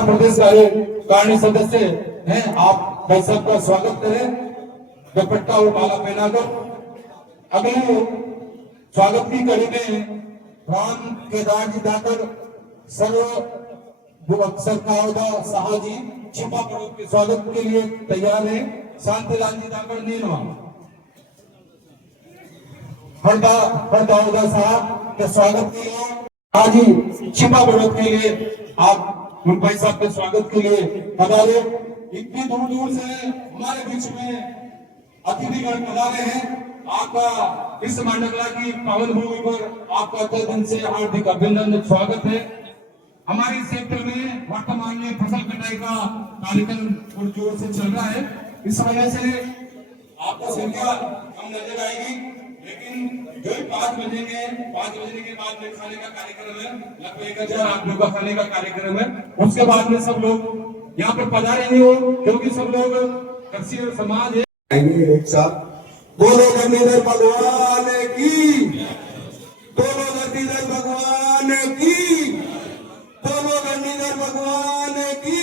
प्रदेश कार्यकारिणी सदस्य हैं, आप भाई साहब का स्वागत करें दुपट्टा और माला पहनाकर। अगले स्वागत की कड़ी में राम केदार जी दाकर सरकावदा साहा जी छिपा पर्वत के स्वागत के लिए तैयार है। शांतिलाल जी दाकर नीनवा हरदावदा साहब के स्वागत के लिए आज ही छिपा पर्वत के लिए आप भाई साहब के स्वागत के लिए पधारे। इतनी दूर दूर से हमारे बीच में अतिथिगण पधारे हैं। आपका इस मांडला की पावन भूमि पर आपका तहे दिल से हार्दिक अभिनंदन स्वागत है। हमारे सेक्टर में वर्तमान में फसल कटाई का कार्यक्रम जोर से चल रहा है, इस वजह से आपको संख्या कम नजर आएगी, लेकिन जो 5 बजे के बाद में खाने का कार्यक्रम है, लगभग 1000 आदमियों का खाने का कार्यक्रम है। उसके बाद में सब लोग यहाँ पर पधारेंगे हो, क्योंकि सब लोग कृषि और समाज है। एक साथ बोलो धरनीधर भगवान की, बोलो धरनीधर भगवान की, बोलो धरनीधर भगवान की।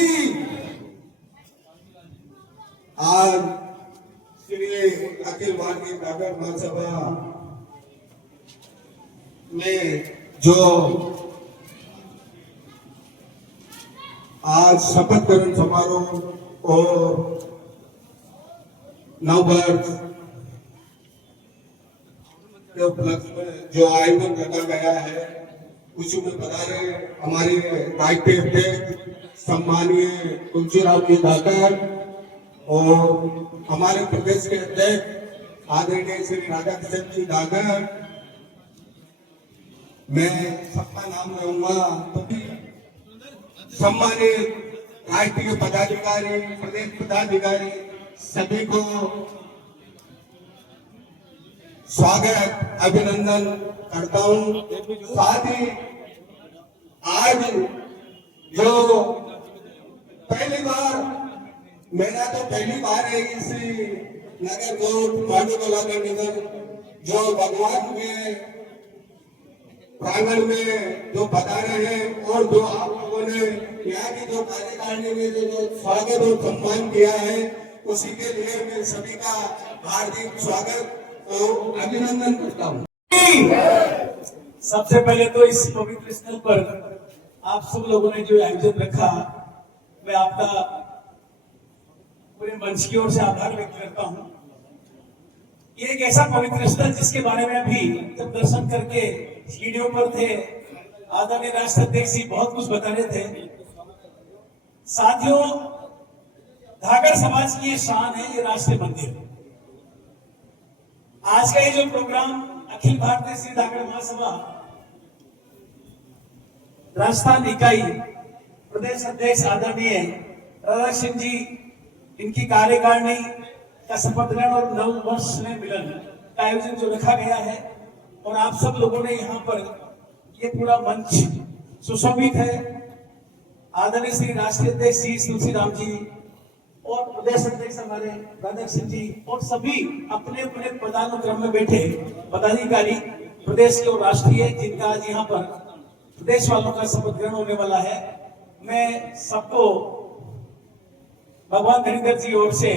आज श्री अखिल भारतीय डाकर महासभा में जो आज शपथ ग्रहण समारोह और नववर्ष के उपलक्ष्य में जो आयोजन रखा गया है, उसमें पधारे हमारे राष्ट्रीय अध्यक्ष सम्मानीय तुलसीराम जी दाकर और हमारे प्रदेश के अध्यक्ष आदरणीय श्री राधा किशन जी दाकर। मैं सबका नाम लूंगा, सम्मानित राष्ट्रीय पदाधिकारी, प्रदेश पदाधिकारी सभी को स्वागत अभिनंदन करता हूं। साथ ही आज जो पहली बार, मेरा तो पहली बार है इस नगर कोट मांडूकला का निधन, जो भगवान के प्रांगण में जो पधारे हैं और जो आप लोगों ने यहाँ की जो कार्यकारिणी में जो स्वागत और सम्मान किया है, उसी के लिए मैं सभी का हार्दिक स्वागत और अभिनंदन करता हूँ। सबसे पहले तो इस पवित्र स्थल पर आप सब लोगों ने जो आयोजन रखा, मैं आपका पूरे मंच की ओर से आभार व्यक्त करता हूँ। ये एक ऐसा पवित्र स्थल जिसके बारे में अभी जब दर्शन करके सीढ़ियों पर थे, आदरणीय राष्ट्राध्यक्ष जी बहुत कुछ बता रहे थे। साथियों, धागर समाज की ये शान है, ये राष्ट्रीय मंदिर। आज का ये जो प्रोग्राम अखिल भारतीय श्री धागर महासभा राजस्थान इकाई प्रदेश अध्यक्ष आदरणीय राधा सिंह जी, इनकी कार्यकारिणी का शपथ ग्रहण और नव वर्ष में मिलन का आयोजन जो रखा गया है, और आप सब लोगों ने यहाँ पर ये पूरा मंच सुशोभित है। आदरणीय श्री राष्ट्रीय अध्यक्ष श्री तुलसीराम जी और प्रदेश अध्यक्ष हमारे राधा सिंह जी और सभी अपने अपने पदानुक्रम में बैठे पदाधिकारी प्रदेश के और राष्ट्रीय, जिनका आज यहाँ पर प्रदेश वालों का शपथ ग्रहण होने वाला है। मैं सबको भगवान धरनीधर जी ओर से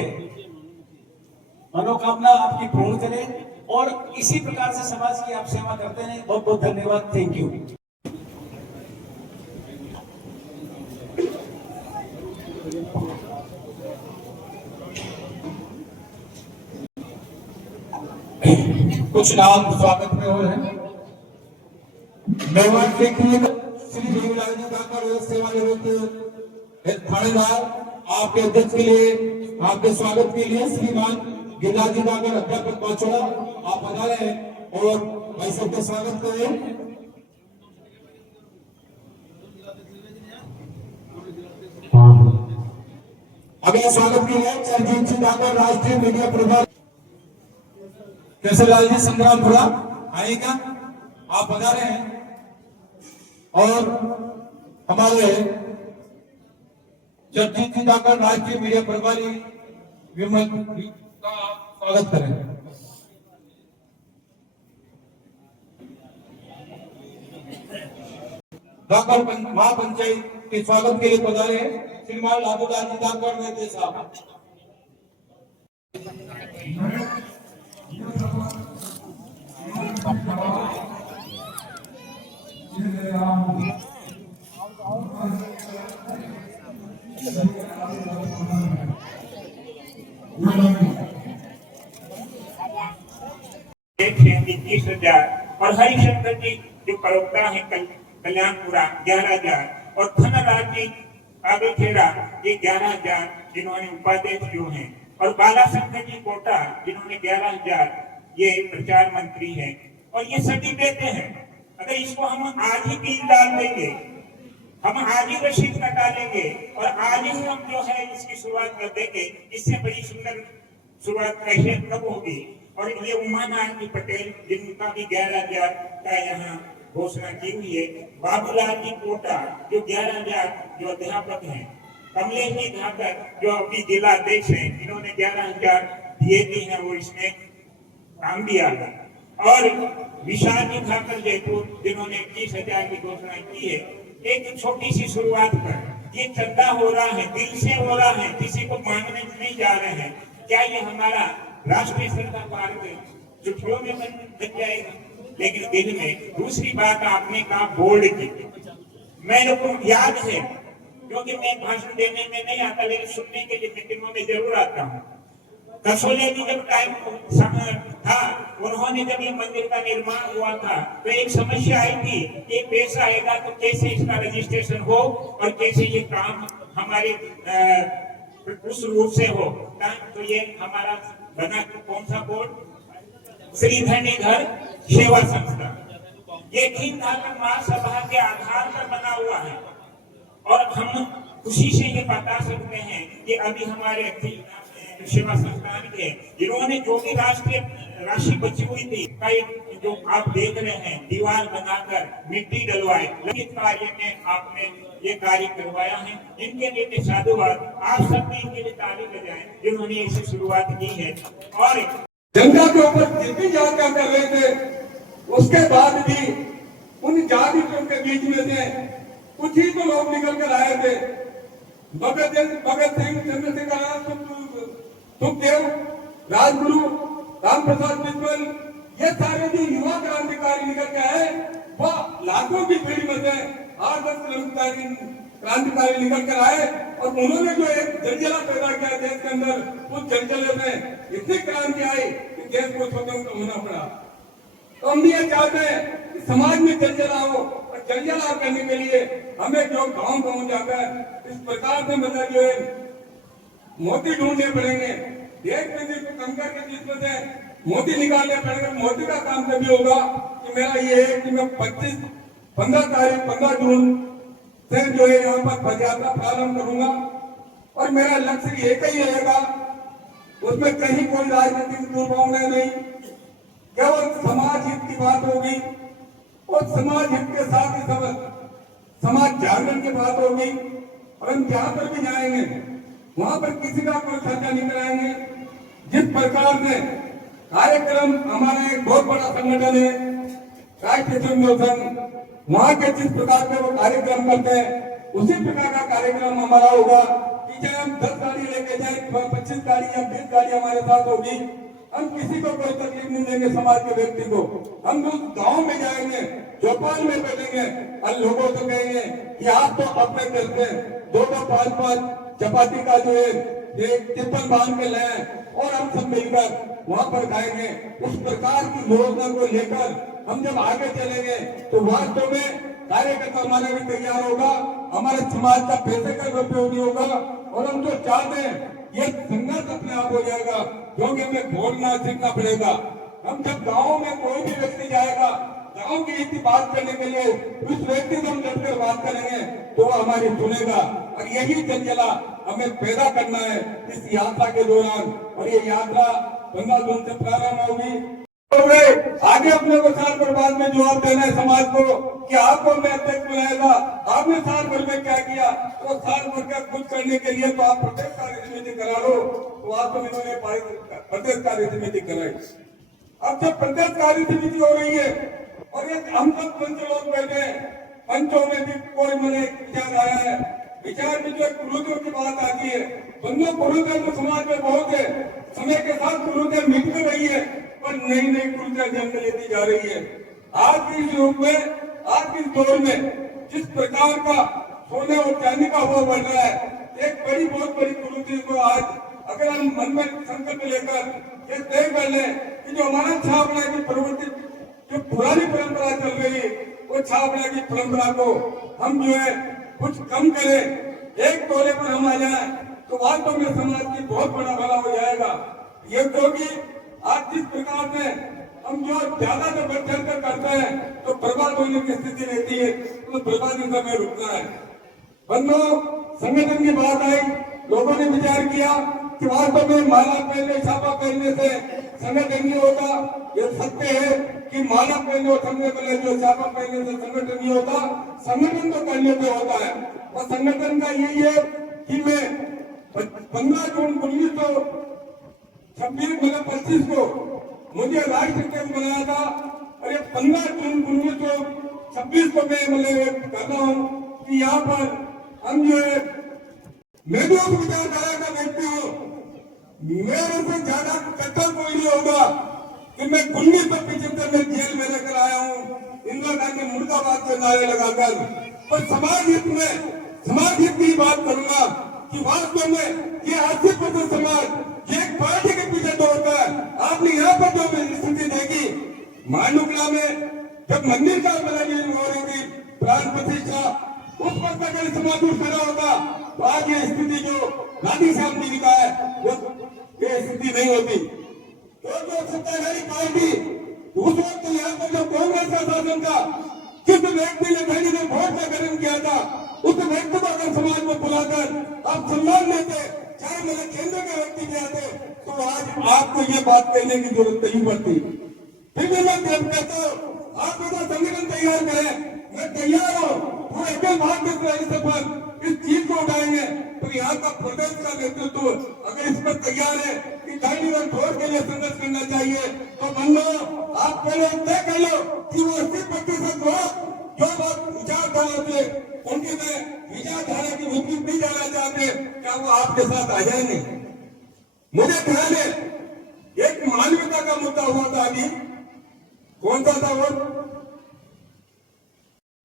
मनोकामना आपकी पूर्ण करें और इसी प्रकार से समाज की आप सेवा करते रहें। बहुत बहुत धन्यवाद। Thank you. कुछ नाम स्वागत में हो रहे हैं। मेहमान देखिए श्री देवीलाल जी दाकर सेवानिवृत्त थानेदार, आपके अध्यक्ष के लिए, आपके स्वागत के लिए श्रीमान गिरिराज जी दाकर अध्यापक पाचोड़ा आप पधारे हैं और भाई सबका स्वागत करें। अगला स्वागत के लिए चरणजीत जी दाकर राष्ट्रीय मीडिया प्रभारी केसरलाल जी संग्रामपुरा आएगा, आप बता रहे हैं। और हमारे चरणजीत जी दाकर राष्ट्रीय मीडिया प्रभारी विमल का स्वागत करें। दाकर महापंचायत के स्वागत के लिए पधारे हैं श्रीमान लालूदास जी धाकड़ रहते साहब। एक 21,000 और हरिशंकर जी जो प्रवक्ता है कल्याणपुरा 11,000 और धनराज जी आगे खेड़ा ये 11,000 जिन्होंने उपाध्यक्ष जो हैं और बालाशंकर जी कोटा जिन्होंने 11,000 ये प्रचार मंत्री हैं और ये सभी देते हैं। अगर इसको हम आज ही बिल डाल देंगे, हम आज ही रसीद कटा लेंगे और आज ही हम जो है इसकी शुरुआत कर देंगे, इससे बड़ी सुंदर शुरुआत कैसे कब होगी। और ये उमानाथ पटेल जिनका भी 11,000 का यहाँ घोषणा की हुई है, बाबूलाल जी कोटा जो 11,000 जो अध्यापक हैं, कमलेश जी धाकर जो अभी जिला अध्यक्ष हैं इन्होंने 11,000 दिए भी हैं और इसमें काम भी आ गया। और विशाल जी धाकर जयपुर जिन्होंने 21,000 की घोषणा की है। एक छोटी सी शुरुआत पर ये चंदा हो रहा है, दिल से हो रहा है, किसी को मांगने नहीं जा रहे हैं। क्या ये हमारा राष्ट्रीय सरकार मार्ग चुटकियों में बन जाएगा? लेकिन दिल में दूसरी बात आपने कहा बोर्ड की, मेरे को याद है क्योंकि मैं भाषण देने में नहीं आता लेकिन सुनने के लिए मीटिंगों में जरूर आता हूँ। कसोले की जब टाइम था, उन्होंने जब ये मंदिर का निर्माण हुआ था तो एक समस्या आई थी कि पैसा आएगा तो कैसे इसका रजिस्ट्रेशन हो और कैसे ये काम हमारे उस रूप से हो। तो ये हमारा बना कौन सा बोर्ड, श्रीधरणीधर सेवा संस्था, ये दीन धारण महासभा के आधार पर बना हुआ है। और हम खुशी से ये बता सकते हैं कि अभी हमारे सेवा संस्थान के जिन्होंने जो भी राष्ट्रीय राशि बची हुई थी जो आप देख रहे हैं, दीवार बनाकर मिट्टी डलवाए, लंबित कार्य में आपने ये कार्य करवाया है, इनके लिए साधुवाद। आप सब भी इनके लिए ताली बजाएं जिन्होंने इसे शुरुआत की है। और जनता के ऊपर जितनी जांच कर रहे थे उसके बाद भी उन जातियों के बीच में से कुछ ही तो लोग निकल कर आए थे। भगत सिंह, चंद्रशेखर, सुखदेव, राजगुरु, रामप्रसाद बिस्मिल, ये सारे जो युवा क्रांतिकारी निकल के आए वो लाखों की भीड़ में से आदर्श क्रांतिकारी निकल कर आए और उन्होंने जो एक जलजला पैदा किया देश के अंदर, उस जलजले में इतनी क्रांति आई कि देश को स्वतंत्र होना पड़ा। तो हम भी ये चाहते हैं कि समाज में जलजला हो और जलजला करने के लिए हमें जो गांव जाकर इस प्रकार से मतलब जो है मोती ढूंढने पड़ेंगे। देश में सिर्फ कंकर के बीच में से मोती निकालने पड़ेंगे। मोती का काम तभी होगा कि मेरा ये है कि मैं 15 जून से जो है यहाँ पर पदयात्रा प्रारंभ करूंगा और मेरा लक्ष्य एक ही रहेगा, उसमें कहीं कोई राजनीतिक दुर्भावना नहीं, केवल समाज हित की बात होगी और समाज हित के साथ ही समाज जागरण की बात होगी। और हम जहां पर भी जाएंगे वहां पर किसी का कोई खर्चा नहीं कराएंगे। जिस प्रकार से कार्यक्रम, हमारा एक बहुत बड़ा संगठन है राष्ट्रीय स्वयंसेवक संघ, वहां के जिस प्रकार के वो कार्यक्रम करते हैं उसी प्रकार का कार्यक्रम हमारा होगा कि चाहे हम 10 गाड़ी लेके जाए, 25 गाड़ी या 20 गाड़ी हमारे साथ होगी, हम किसी को कोई तकलीफ नहीं देंगे। समाज के व्यक्ति को हम उस गांव में जाएंगे, चौपाल में बैठेंगे और लोगों से कहेंगे कि आप तो अपने घर से 2-2, 5-5 चपाती का जो है एक टिप्पण बांध के लाए और हम सब मिलकर वहां पर खाएंगे। उस प्रकार की योजना को लेकर हम जब आगे चलेंगे तो वास्तव में कार्यकर्ता हमारा भी तैयार होगा, हमारे समाज का पैसे का उपयोग नहीं होगा और हम जो चाहते हैं ये संघर्ष अपने आप हो जाएगा, क्योंकि हमें बोलना सीखना पड़ेगा। हम जब गाँव में कोई भी व्यक्ति जाएगा, गाँव की इतनी बात करने के लिए उस व्यक्ति से हम डटकर बात करेंगे तो वो हमारी सुनेगा। और यही जलजला हमें पैदा करना है इस यात्रा के दौरान। और ये यात्रा 15 जून से प्रारंभ होगी। आगे अपने को साल भर बाद में जवाब देना है समाज को कि आपको मैं अध्यक्ष बनाएगा, आपने साल भर में क्या किया, तो साल भर का कुछ करने के लिए तो आप प्रदेश कार्य समिति करा लो। तो आप तो इन्होंने प्रदेश कार्य समिति कराई। अब जब प्रदेश कार्य समिति हो रही है और एक हम सब पंच लोग बैठे हैं पंचों में भी कोई मैंने विचार आया है। विचार में जो कुलूतियों की बात आती है, बंदो कुलूतियां तो समाज में बहुत है, समय के साथ कुलूतियां मिट भी रही है, पर नई नई कुलूतियां जन्म लेती जा रही है। आज के इस युग में, आज के इस दौर में जिस प्रकार का सोने और चांदी का भाव बढ़ रहा है, एक बड़ी बहुत बड़ी कुलूती को आज अगर हम मन में संकल्प लेकर ये तय कर लें कि जो हमारा छापना की प्रवृत्ति, जो पुरानी परंपरा चल रही है, वो छापना की परंपरा को हम जो है कुछ कम करें, एक तोले पर हम आ जाए तो वास्तव में समाज की बहुत बड़ा भला हो जाएगा। ये क्योंकि आज जिस प्रकार से हम जो ज्यादा जब बढ़ चढ़ कर करते हैं तो बर्बाद होने की स्थिति रहती है, तो बर्बादी से हमें रुकना है। बंदो संगठन की बात आई, लोगों ने विचार किया कि वास्तव में माला पहनने, छापा पहनने से संगठन नहीं होता। ये सत्य है कि माला पहनने और जो छापा पहनने से संगठन नहीं होता, संगठन तो करने पे होता है। और संगठन का यही है कि मैं 15 जून 1925 को मुझे राष्ट्र ध्वज बनाया था, और ये 15 जून 1926 को मैं कर रहा हूँ कि यहाँ पर हम जो है, मैं भी उस विचारधारा का व्यक्ति हूँ, मेरे से ज्यादा कट्टर कोई नहीं होगा कि मैं 1975 में जेल में लेकर आया हूँ इंदिरा गांधी मुर्दाबाद के नारे लगाकर। पर समाज हित की बात करूंगा कि वास्तव में ये 80% समाज एक पार्टी के पीछे दौड़ता है। आपने यहाँ पर जो स्थिति देखी मांडुकला में, जब मंदिर का हो रही थी प्राण प्रतिष्ठा, उस पर अगर समाज खड़ा होता तो आज ये स्थिति जो गांधी साहब जी का है वो ये स्थिति नहीं होती। तो जो सत्ताधारी पार्टी उस वक्त यहाँ पर जो कांग्रेस का शासन था, जिस व्यक्ति ने पहले दिन वोट का गठन किया था, उस व्यक्ति को अगर समाज में बुलाकर आप सम्मान देते, चाहे मेरे केंद्र के व्यक्ति भी आते, तो आज आपको ये बात कहने की जरूरत नहीं पड़ती। फिर भी मैं कहता हूँ आप मेरा संगठन तैयार करें, मैं तैयार हूँ, पूरे अखिल भारत सफल इस चीज को उठाएंगे। तो यहाँ का प्रदेश का नेतृत्व अगर इस पर तैयार है कि गांधीवाद छोड़ के लिए संघर्ष करना चाहिए, तो बंधु आप पहले तय कर लो कि वो 80% लोग जो बात विचारधारा से उनकी में विचारधारा की विपरीत नहीं जाना चाहते, क्या वो आपके साथ आ जाएंगे? मुझे ख्याल है एक मानवता का मुद्दा हुआ था अभी, कौन सा था वो?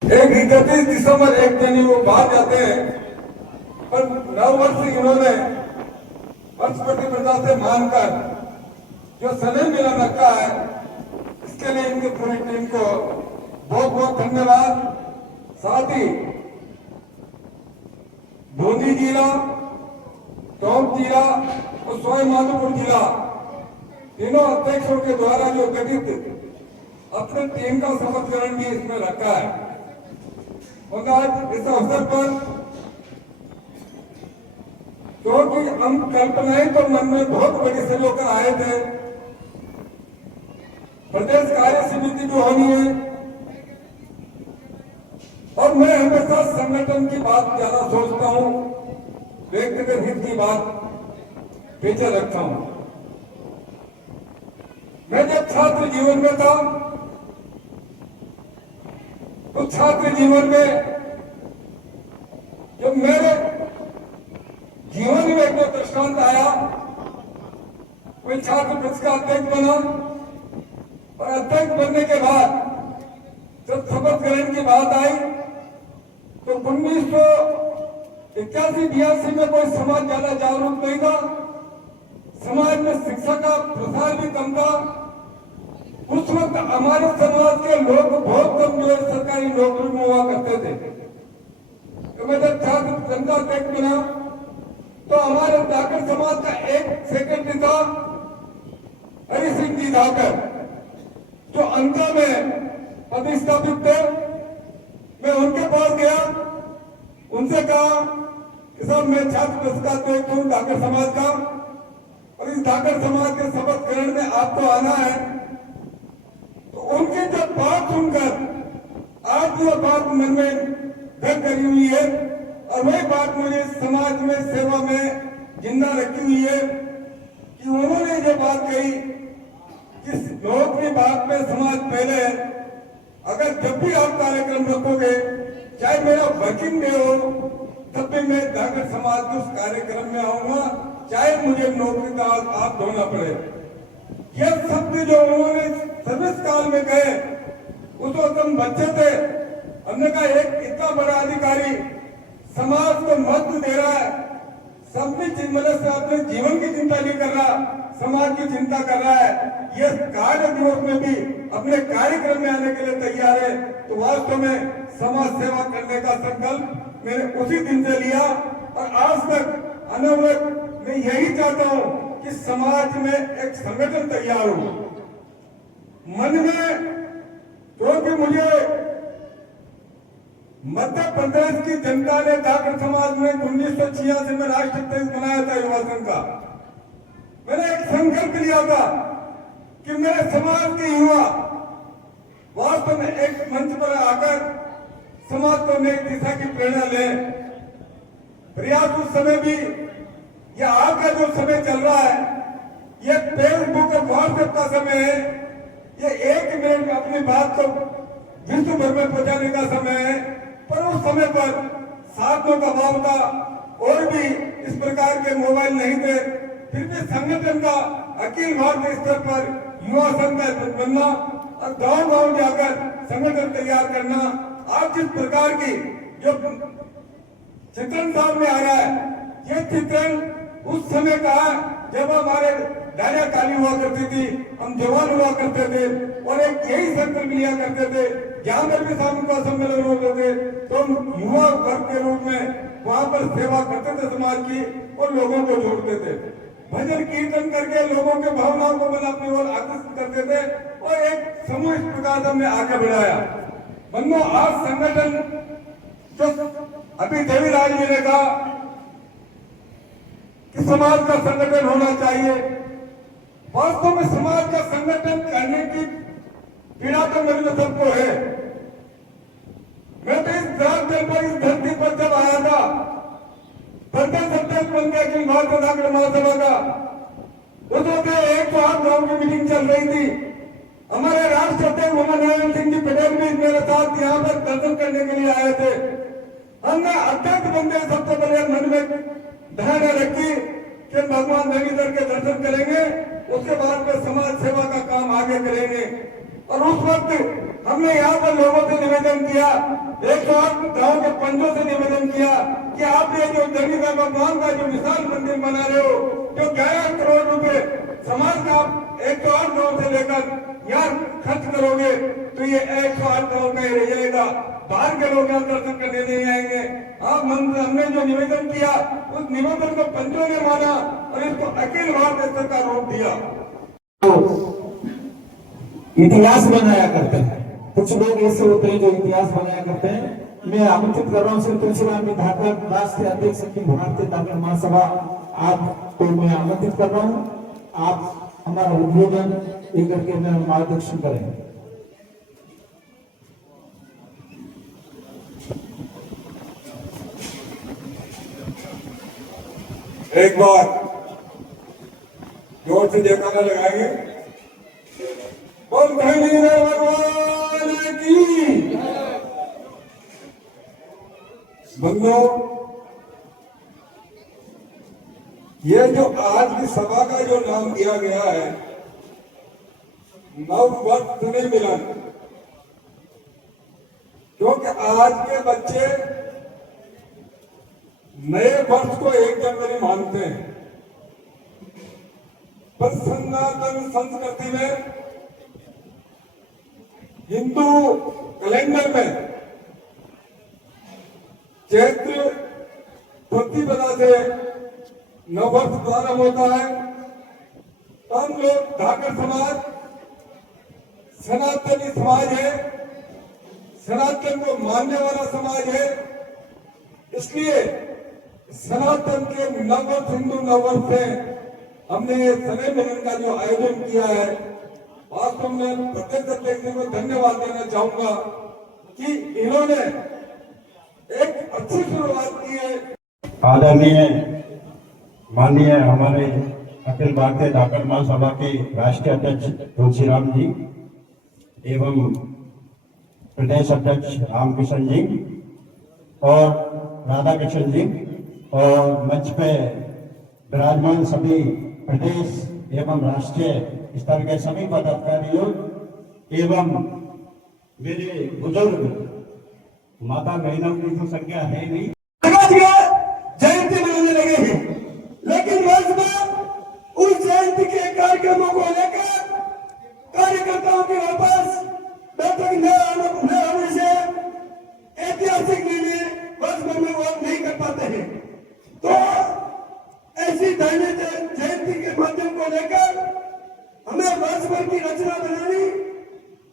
31 दिसंबर 1 जनवरी वो बाहर जाते हैं, पर 9 वर्ष इन्होंने वर्ष प्रतिबद्धता से मानकर जो समय मिला रखा है, इसके लिए इनकी पूरी टीम को बहुत बहुत धन्यवाद। साथ ही बूंदी जिला, टोंक जिला और सवाई माधोपुर जिला तीनों अध्यक्षों के द्वारा जो गठित अपने टीम का शपथ ग्रहण भी इसमें रखा है। और आज इस अवसर पर क्योंकि हम कल्पनाएं तो मन में बहुत बड़ी से लेकर आए थे, प्रदेश कार्य समिति भी होनी है, और मैं हमेशा संगठन की बात ज्यादा सोचता हूं, व्यक्तिगत हित की बात पीछे रखता हूं। मैं जब छात्र जीवन में था तो छात्र जीवन में जब मेरे जीवन में एक दृष्टांत आया, कोई छात्र परिषद का अध्यक्ष बना, और अध्यक्ष बनने के बाद जब शपथ ग्रहण की बात आई तो 1981-82 में कोई समाज ज्यादा जागरूक नहीं था, समाज में शिक्षा का प्रसार भी कम था। उस वक्त हमारे समाज के लोग बहुत कम जो सरकारी नौकरी में हुआ करते थे। तो मैं जब छात्र जनता अध्यक्ष बना तो हमारे धाकर समाज का एक सेक्रेटरी था हरि सिंह जी धाकर, जो अंका में प्रतिष्ठापित थे। मैं उनके पास गया, उनसे कहा कि साहब मैं छात्र परिषद का अध्यक्ष हूँ धाकर समाज का, और इस धाकर समाज के शपथ ग्रहण में आपको आना है। तो उनकी जो बात सुनकर आज जो बात मन में घर करी हुई है, और वही बात मुझे समाज में सेवा में जिंदा रखी हुई है कि उन्होंने जो बात कही कि नौकरी बात में समाज पहले, अगर जब भी आप कार्यक्रम रखोगे चाहे मेरा वर्किंग डे हो, तब भी मैं धाकर समाज के उस कार्यक्रम में आऊंगा, चाहे मुझे नौकरी का हाथ धोना पड़े। ये शब्द जो उन्होंने सर्विस काल में कहे, उस वक्त हम बच्चे थे, हमने कहा एक इतना बड़ा अधिकारी समाज को महत्व दे रहा है, मतलब से अपने जीवन की चिंता नहीं कर रहा, समाज की चिंता कर रहा है, ये कार्य दिवस में भी अपने कार्यक्रम में आने के लिए तैयार है, तो वास्तव में समाज सेवा करने का संकल्प मैंने उसी दिन से लिया और आज तक अनवरत मैं यही चाहता हूं कि समाज में एक संगठन तैयार हो। मन में, क्योंकि मुझे मध्य प्रदेश की जनता ने धाकर समाज में 1986 में राष्ट्राध्यक्ष बनाया था युवा संघ का। मैंने एक संकल्प लिया था कि मेरे समाज के युवा वास्तव में एक मंच पर आकर समाज को नई दिशा की प्रेरणा ले। प्रयास उस समय भी, या आज का जो समय चल रहा है, ये फेसबुक और व्हाट्सएप का समय है, ये 1 मिनट में अपनी बात को विश्व भर में पहुंचाने का समय है। पर उस समय पर साधनों का अभाव था और भी इस प्रकार के मोबाइल नहीं थे, फिर भी संगठन का अखिल भारतीय स्तर पर युवा संघ का बनना और गांव-गांव जाकर संगठन तैयार करना, आज जिस प्रकार की जो चित्रण सामने आ रहा है, ये चित्रण उस समय का जब हमारे डायरा काली हुआ करती थी, हम जवान हुआ करते थे और एक यही संकल्प लिया करते थे, जहां पर भी सामूहिक सम्मेलन होते थे तो हम युवा वर्ग के रूप में वहां पर सेवा करते थे समाज की और लोगों को जोड़ते थे, भजन कीर्तन करके लोगों के भावनाओं को मतलब अपनी ओर आकर्षित करते थे और एक समूह इस प्रकार हमने आगे बढ़ाया। बंधुओं, आज संगठन जो अभी देवीराज जी ने कहा कि समाज का संगठन होना चाहिए, वास्तव में समाज का संगठन करने की पीड़ा तो मेरे में सबको है। मैं तो इस धरती पर जब आया था, प्रदेश अध्यक्ष बन गया कि भारतीय धाकर महासभा का, उस वक्त 108 गांव की मीटिंग चल रही थी। हमारे राष्ट्रीय अध्यक्ष मोहम्मद नारायण सिंह जी पटेल भी मेरे साथ यहाँ पर दर्शन करने के लिए आए थे। हमने अध्यक्ष बनते सबसे पहले मन में धारणा रखी कि भगवान देवीधर के दर्शन करेंगे, उसके बाद में समाज सेवा का काम आगे करेंगे। और उस वक्त हमने यहाँ पर लोगों से निवेदन किया, 108 गांव के पंचों से निवेदन किया कि आप ये जो देवीधर भगवान का जो विशाल मंदिर बना रहे हो, जो 11 करोड़ रुपए समाज का 108 गांव से लेकर यहाँ खर्च करोगे तो ये 108 गांव का ही रह जाएगा, बाहर के लोग यहाँ दर्शन करने नहीं आएंगे। आप हमने जो निवेदन किया, उस निवेदन को पंचों ने माना और इसको अखिल भारतीय स्तर का रूप दिया। इतिहास बनाया करते हैं, कुछ लोग ऐसे होते हैं जो इतिहास बनाया करते हैं। मैं आमंत्रित कर रहा हूँ श्री तुलसीराम जी धाकर, राष्ट्रीय अध्यक्ष की भारतीय धाकर महासभा, आपको मैं आमंत्रित कर रहा हूँ। आप हमारा उद्बोधन एक करके मार्गदर्शन करें। एक बार जोर से जयकारा लगाएंगे, बोल धन्यवाद भगवान की। बंधुओं, ये जो आज की सभा का जो नाम दिया गया है, नव वर्ष मिलन, क्योंकि आज के बच्चे नए वर्ष को 1 जनवरी मानते हैं, पर सनातन संस्कृति में, हिंदू कैलेंडर में चैत्र प्रतिपदा से नववर्ष प्रारंभ होता है। तो हम लोग धाकर समाज सनातनी समाज है, सनातन को मानने वाला समाज है, इसलिए सनातन के नववर्ष, हिंदू नववर्ष से हमने समय मिलन का जो आयोजन किया है, वास्तव में प्रत्येक अध्यक्ष को धन्यवाद देना चाहूंगा कि इन्होंने एक अच्छी शुरुआत की है। आदरणीय माननीय हमारे अखिल भारतीय धाकर महासभा के राष्ट्रीय अध्यक्ष तुलसीराम जी एवं प्रदेश अध्यक्ष रामकिशन जी और राधा कृष्ण जी और मंच पे विराजमान सभी प्रदेश एवं राष्ट्रीय स्तर के सभी पदाधिकारियों एवं मेरे बुजुर्ग माता बहनों की तो संख्या है नहीं, जयंती मनाने लगे हैं, लेकिन वर्ष में उस जयंती के कार्यक्रमों को लेकर कार्यकर्ताओं के वापस बैठक न होने से ऐतिहासिक निर्णय वर्ष भर में वो नहीं कर पाते हैं। तो ऐसी जयंती के माध्यम को लेकर हमें वर्ष भर की रचना बनानी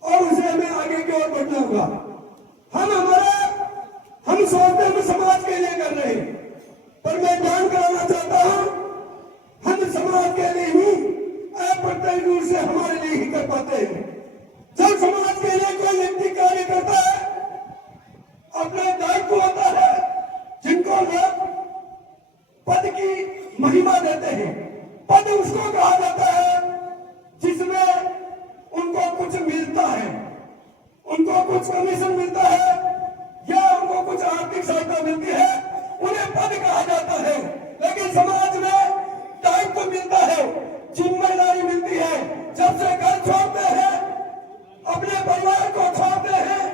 और उसे हमें आगे की ओर बढ़ना होगा। हम सोचते हम समाज के लिए कर रहे हैं, पर मैं ध्यान कराना चाहता हूं, हम समाज के लिए ही अप्रत्यक्ष रूप से हमारे लिए ही कर पाते हैं। जब समाज के लिए कोई व्यक्ति कार्य करता है, अपना दायित्व होता है, जिनको लोग पद की महिमा देते हैं। पद उसको कहा जाता है जिसमें उनको कुछ मिलता है, उनको कुछ कमीशन मिलता है या उनको कुछ आर्थिक सहायता मिलती है, उन्हें पद कहा जाता है। लेकिन समाज में दायित्व मिलता है, जिम्मेदारी मिलती है। जब से घर छोड़ते हैं, अपने परिवार को छोड़ते हैं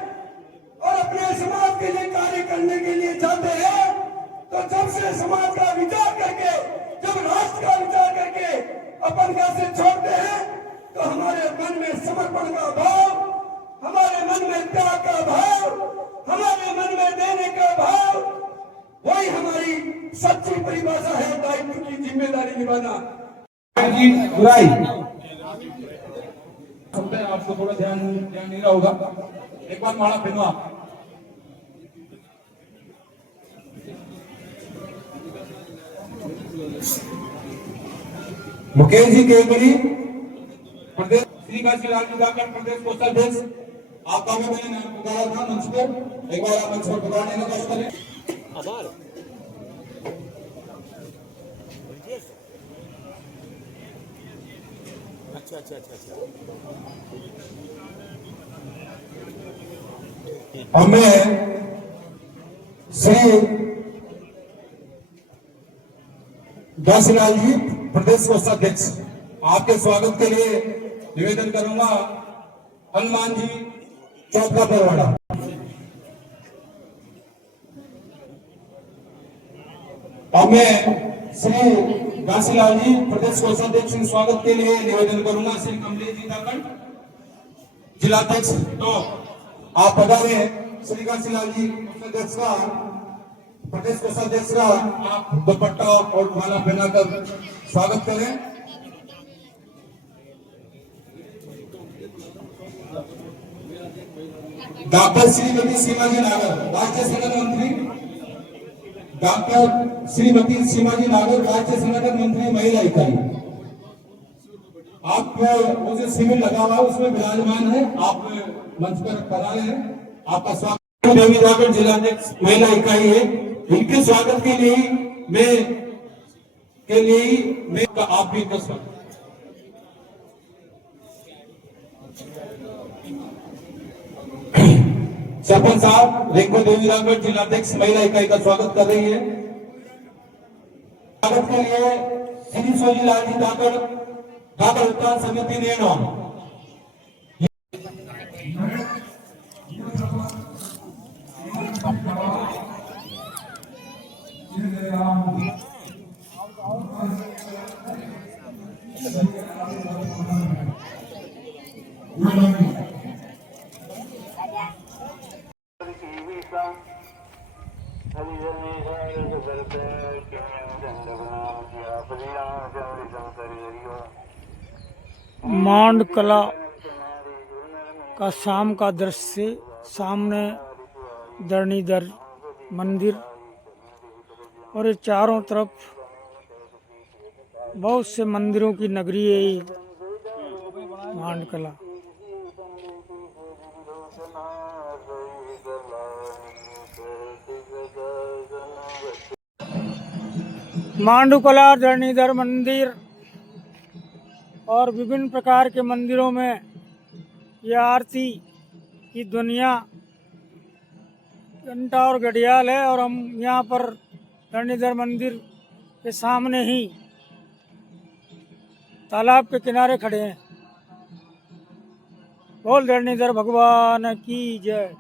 और अपने समाज के लिए कार्य करने के लिए जाते हैं, तो जब से समाज का विचार करके, जब राष्ट्र का विचार करके अपन घर से छोड़ते हैं, तो हमारे मन में समर्पण का भाव, हमारे मन में त्याग का भाव, हमारे मन में देने का भाव, वही हमारी सच्ची परिभाषा है दायित्व की, जिम्मेदारी निभाना। बुराई आपको थोड़ा ध्यान नहीं रहा होगा। एक बार माला पहनो आप। मुकेश जी केवली प्रदेश श्री काशीलाल जी जाकर प्रदेश कोषाध्यक्ष, आपका भी मैंने नाम पुकारा था मंच पर, एक बार आप मंच पर पुकारने का कष्ट करें। और मैं श्री दासीलाल जी प्रदेश कोषाध्यक्ष, आपके स्वागत के लिए निवेदन करूंगा हनुमान जी चौथा परवाड़ा। अब मैं श्री घासीलाल जी प्रदेश कोषाध्यक्ष के स्वागत के लिए निवेदन करूंगा श्री कमलेश जी ताकड़ जिलाध्यक्ष। तो आप पधारे श्री घासीलाल जी कोषाध्यक्ष का, प्रदेश कोषाध्यक्ष का आप दुपट्टा और माला पहनाकर स्वागत करें। डॉक्टर श्रीमती सीमाजी नागर राज्य संगठन मंत्री, डॉक्टर श्रीमती सीमाजी नागर राज्य संगठन मंत्री महिला इकाई, आप वो जो शिविर लगा हुआ है उसमें विराजमान है, आप मंच पर पधारे हैं, आपका स्वागत। देवी नागर जिलाध्यक्ष महिला इकाई है, उनके स्वागत के लिए मैं आप भी कर सकते। सरपंच साहब रेखो देवी रामगढ़ जिलाध्यक्ष महिला इकाई का स्वागत कर रही है। स्वागत के लिए श्री सोजी लाल जी धाकड़ धाकड़ उत्थान समिति नेनो। मांड कला का शाम का दृश्य, सामने धरणीधर मंदिर और ये चारों तरफ बहुत से मंदिरों की नगरी है ये मांड कला। मांडुकला धरणीधर मंदिर और विभिन्न प्रकार के मंदिरों में यह आरती की ध्वनियाँ घंटा और घड़ियाल है और हम यहाँ पर धरणीधर मंदिर के सामने ही तालाब के किनारे खड़े हैं। बोल धरणीधर भगवान की जय।